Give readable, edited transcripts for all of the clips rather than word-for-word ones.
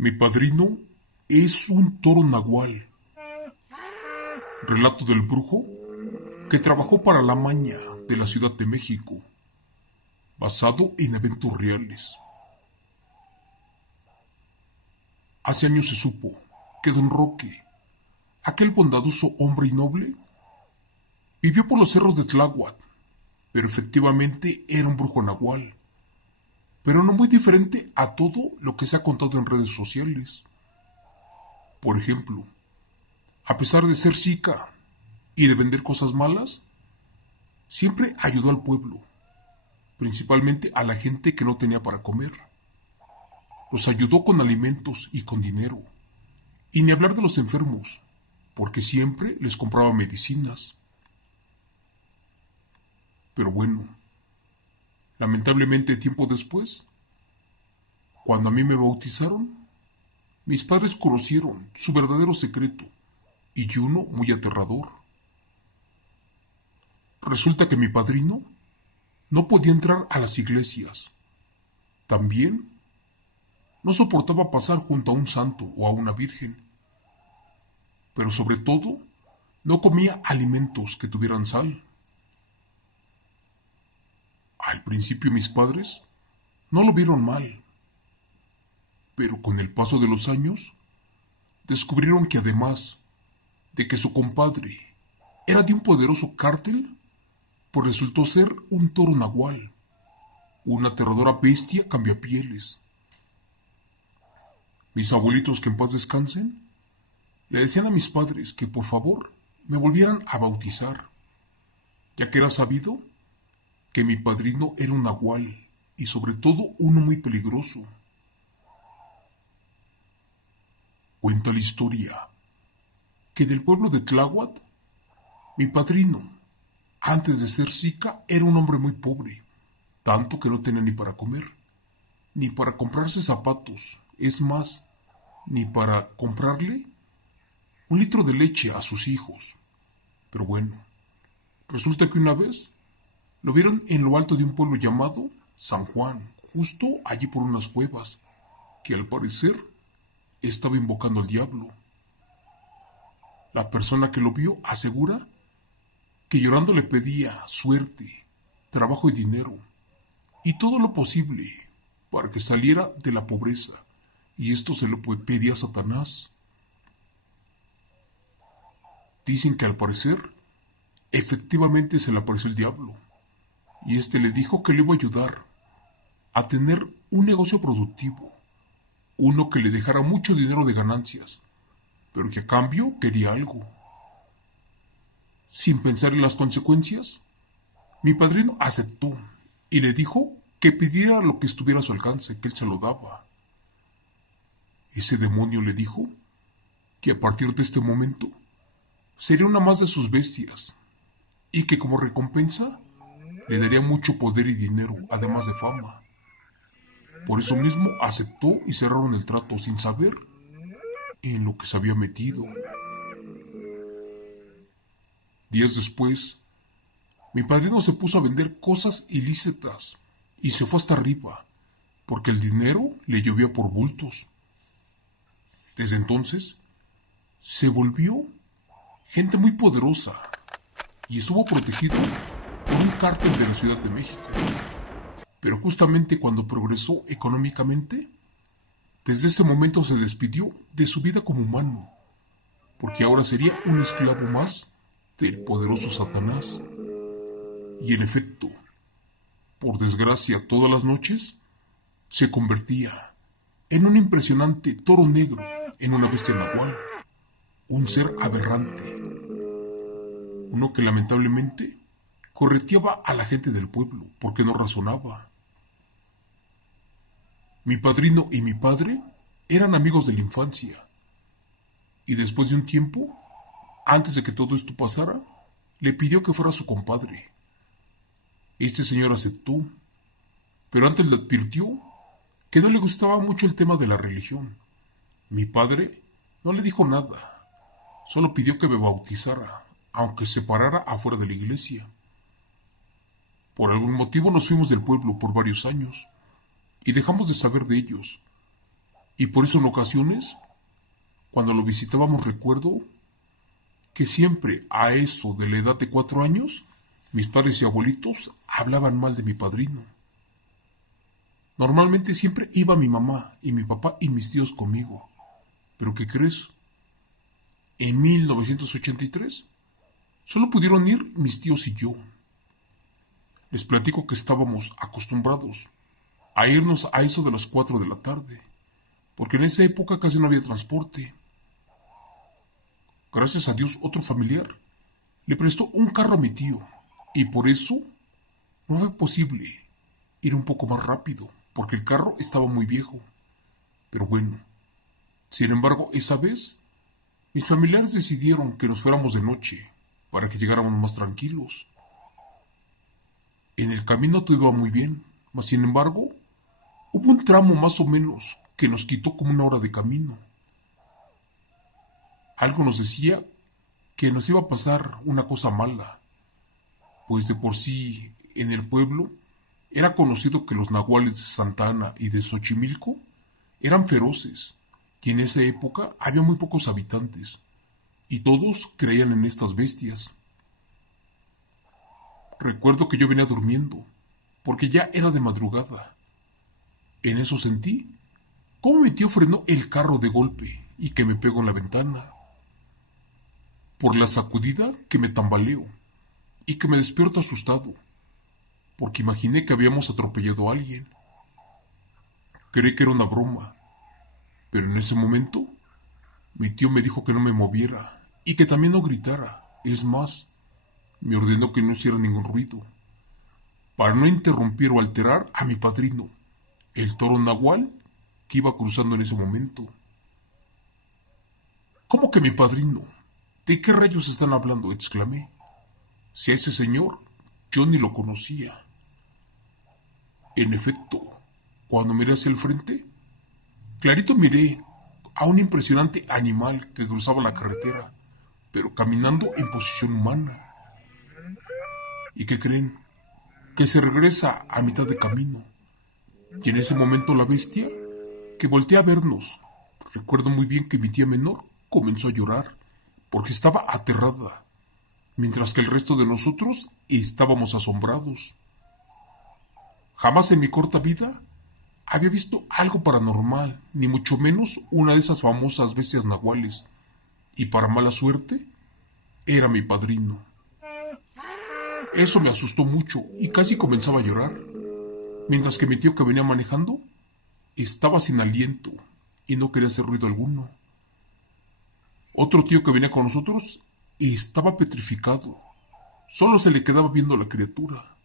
Mi padrino es un toro nahual, relato del brujo que trabajó para la maña de la Ciudad de México, basado en eventos reales. Hace años se supo que don Roque, aquel bondadoso hombre y noble, vivió por los cerros de Tláhuac, pero efectivamente era un brujo nahual, pero no muy diferente a todo lo que se ha contado en redes sociales. Por ejemplo, a pesar de ser Zika y de vender cosas malas, siempre ayudó al pueblo, principalmente a la gente que no tenía para comer. Los ayudó con alimentos y con dinero, y ni hablar de los enfermos, porque siempre les compraba medicinas. Pero bueno, lamentablemente tiempo después, cuando a mí me bautizaron, mis padres conocieron su verdadero secreto, y uno muy aterrador. Resulta que mi padrino no podía entrar a las iglesias. También no soportaba pasar junto a un santo o a una virgen. Pero sobre todo, no comía alimentos que tuvieran sal. Al principio mis padres no lo vieron mal, pero con el paso de los años descubrieron que además de que su compadre era de un poderoso cártel, pues resultó ser un toro nahual, una aterradora bestia cambiapieles. Mis abuelitos, que en paz descansen, le decían a mis padres que por favor me volvieran a bautizar, ya que era sabido que mi padrino era un nahual y sobre todo uno muy peligroso. Cuenta la historia que del pueblo de Tláhuac, mi padrino, antes de ser Zika, era un hombre muy pobre, tanto que no tenía ni para comer, ni para comprarse zapatos, es más, ni para comprarle un litro de leche a sus hijos. Pero bueno, resulta que una vez lo vieron en lo alto de un pueblo llamado San Juan, justo allí por unas cuevas, que al parecer estaba invocando al diablo. La persona que lo vio asegura que llorando le pedía suerte, trabajo y dinero, y todo lo posible para que saliera de la pobreza, y esto se lo pedía a Satanás. Dicen que al parecer, efectivamente se le apareció el diablo, y éste le dijo que le iba a ayudar a tener un negocio productivo, uno que le dejara mucho dinero de ganancias, pero que a cambio quería algo. Sin pensar en las consecuencias, mi padrino aceptó y le dijo que pidiera lo que estuviera a su alcance, que él se lo daba. Ese demonio le dijo que a partir de este momento sería una más de sus bestias y que como recompensa le daría mucho poder y dinero, además de fama. Por eso mismo aceptó y cerraron el trato sin saber en lo que se había metido. Días después, mi padrino se puso a vender cosas ilícitas y se fue hasta arriba, porque el dinero le llovía por bultos. Desde entonces, se volvió gente muy poderosa y estuvo protegido por un cártel de la Ciudad de México. Pero justamente cuando progresó económicamente, desde ese momento se despidió de su vida como humano, porque ahora sería un esclavo más del poderoso Satanás. Y en efecto, por desgracia, todas las noches se convertía en un impresionante toro negro, en una bestia nahual, un ser aberrante, uno que lamentablemente correteaba a la gente del pueblo porque no razonaba. Mi padrino y mi padre eran amigos de la infancia, y después de un tiempo, antes de que todo esto pasara, le pidió que fuera su compadre. Este señor aceptó, pero antes le advirtió que no le gustaba mucho el tema de la religión. Mi padre no le dijo nada, solo pidió que me bautizara, aunque se parara afuera de la iglesia. Por algún motivo nos fuimos del pueblo por varios años y dejamos de saber de ellos. Y por eso en ocasiones, cuando lo visitábamos, recuerdo que siempre a eso de la edad de 4 años, mis padres y abuelitos hablaban mal de mi padrino. Normalmente siempre iba mi mamá y mi papá y mis tíos conmigo. ¿Pero qué crees? En 1983 solo pudieron ir mis tíos y yo. Les platico que estábamos acostumbrados a irnos a eso de las 4 de la tarde, porque en esa época casi no había transporte. Gracias a Dios, otro familiar le prestó un carro a mi tío, y por eso no fue posible ir un poco más rápido, porque el carro estaba muy viejo. Pero bueno, sin embargo, esa vez, mis familiares decidieron que nos fuéramos de noche, para que llegáramos más tranquilos. En el camino todo iba muy bien, mas sin embargo, hubo un tramo más o menos que nos quitó como 1 hora de camino. Algo nos decía que nos iba a pasar una cosa mala, pues de por sí en el pueblo era conocido que los nahuales de Santa Ana y de Xochimilco eran feroces, y en esa época había muy pocos habitantes, y todos creían en estas bestias. Recuerdo que yo venía durmiendo, porque ya era de madrugada. En eso sentí cómo mi tío frenó el carro de golpe y que me pegó en la ventana. Por la sacudida que me tambaleo y que me despierto asustado, porque imaginé que habíamos atropellado a alguien. Creí que era una broma, pero en ese momento mi tío me dijo que no me moviera y que también no gritara. Es más, me ordenó que no hiciera ningún ruido, para no interrumpir o alterar a mi padrino, el toro nahual que iba cruzando en ese momento. ¿Cómo que mi padrino? ¿De qué rayos están hablando?, exclamé. Si a ese señor yo ni lo conocía. En efecto, cuando miré hacia el frente, clarito miré a un impresionante animal que cruzaba la carretera, pero caminando en posición humana. ¿Y qué creen? Que se regresa a mitad de camino. Y en ese momento la bestia, que voltea a vernos, recuerdo muy bien que mi tía menor comenzó a llorar, porque estaba aterrada, mientras que el resto de nosotros estábamos asombrados. Jamás en mi corta vida había visto algo paranormal, ni mucho menos una de esas famosas bestias nahuales, y para mala suerte, era mi padrino. Eso me asustó mucho y casi comenzaba a llorar, mientras que mi tío que venía manejando estaba sin aliento y no quería hacer ruido alguno. Otro tío que venía con nosotros estaba petrificado, solo se le quedaba viendo a la criatura.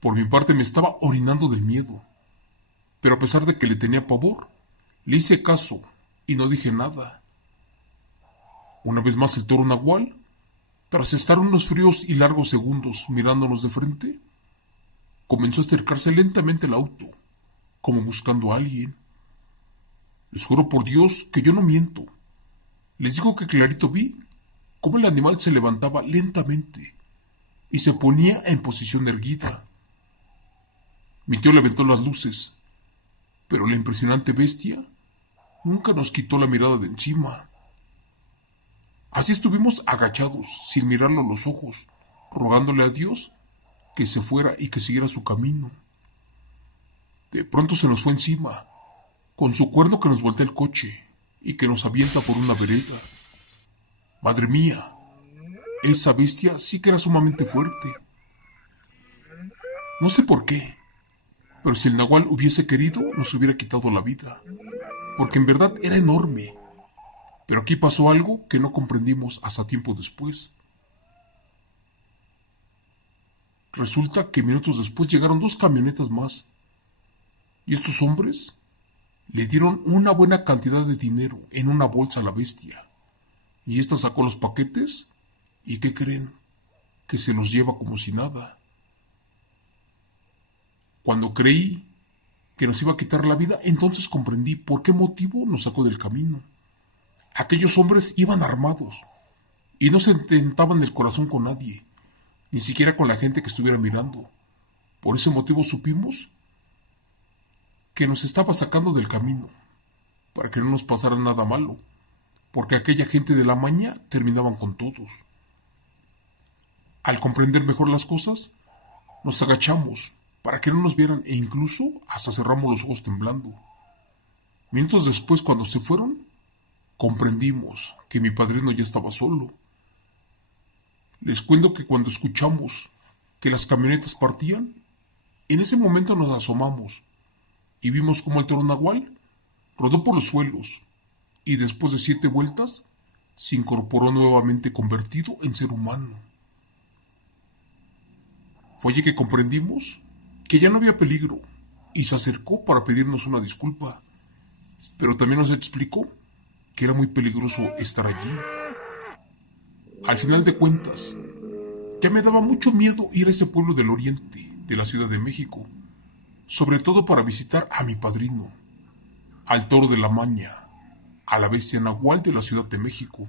Por mi parte me estaba orinando del miedo, pero a pesar de que le tenía pavor, le hice caso y no dije nada. Una vez más el toro nahual, tras estar unos fríos y largos segundos mirándonos de frente, comenzó a acercarse lentamente al auto, como buscando a alguien. Les juro por Dios que yo no miento. Les digo que clarito vi cómo el animal se levantaba lentamente y se ponía en posición erguida. Mi tío levantó las luces, pero la impresionante bestia nunca nos quitó la mirada de encima. Así estuvimos agachados, sin mirarlo a los ojos, rogándole a Dios que se fuera y que siguiera su camino. De pronto se nos fue encima, con su cuerno que nos voltea el coche y que nos avienta por una vereda. Madre mía, esa bestia sí que era sumamente fuerte. No sé por qué, pero si el nahual hubiese querido, nos hubiera quitado la vida, porque en verdad era enorme. Pero aquí pasó algo que no comprendimos hasta tiempo después. Resulta que minutos después llegaron 2 camionetas más, y estos hombres le dieron una buena cantidad de dinero en una bolsa a la bestia, y ésta sacó los paquetes, y ¿qué creen? Que se los lleva como si nada. Cuando creí que nos iba a quitar la vida, entonces comprendí por qué motivo nos sacó del camino. Aquellos hombres iban armados y no se tentaban el corazón con nadie, ni siquiera con la gente que estuviera mirando. Por ese motivo supimos que nos estaba sacando del camino, para que no nos pasara nada malo, porque aquella gente de la maña terminaban con todos. Al comprender mejor las cosas, nos agachamos para que no nos vieran e incluso hasta cerramos los ojos temblando. Minutos después, cuando se fueron, comprendimos que mi padrino ya estaba solo. Les cuento que cuando escuchamos que las camionetas partían, en ese momento nos asomamos y vimos cómo el toro nahual rodó por los suelos y después de 7 vueltas se incorporó nuevamente convertido en ser humano. Fue allí que comprendimos que ya no había peligro y se acercó para pedirnos una disculpa, pero también nos explicó que era muy peligroso estar allí. Al final de cuentas, ya me daba mucho miedo ir a ese pueblo del oriente de la Ciudad de México, sobre todo para visitar a mi padrino, al toro de la maña, a la bestia nahual de la Ciudad de México.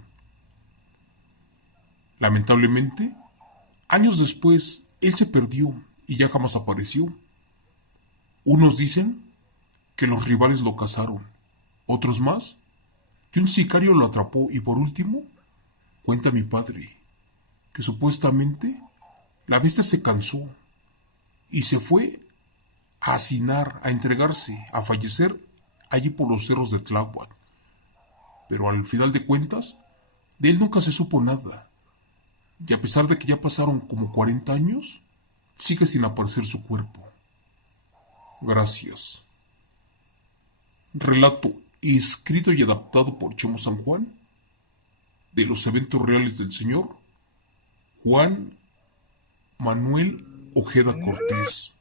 Lamentablemente, años después, él se perdió y ya jamás apareció. Unos dicen que los rivales lo cazaron, otros más que un sicario lo atrapó y por último, cuenta mi padre, que supuestamente la bestia se cansó y se fue a hacinar, a entregarse, a fallecer allí por los cerros de Tláhuac. Pero al final de cuentas, de él nunca se supo nada. Y a pesar de que ya pasaron como 40 años, sigue sin aparecer su cuerpo. Gracias. Relato escrito y adaptado por Chemo San Juan de los eventos reales del señor Juan Manuel Ojeda Cortés.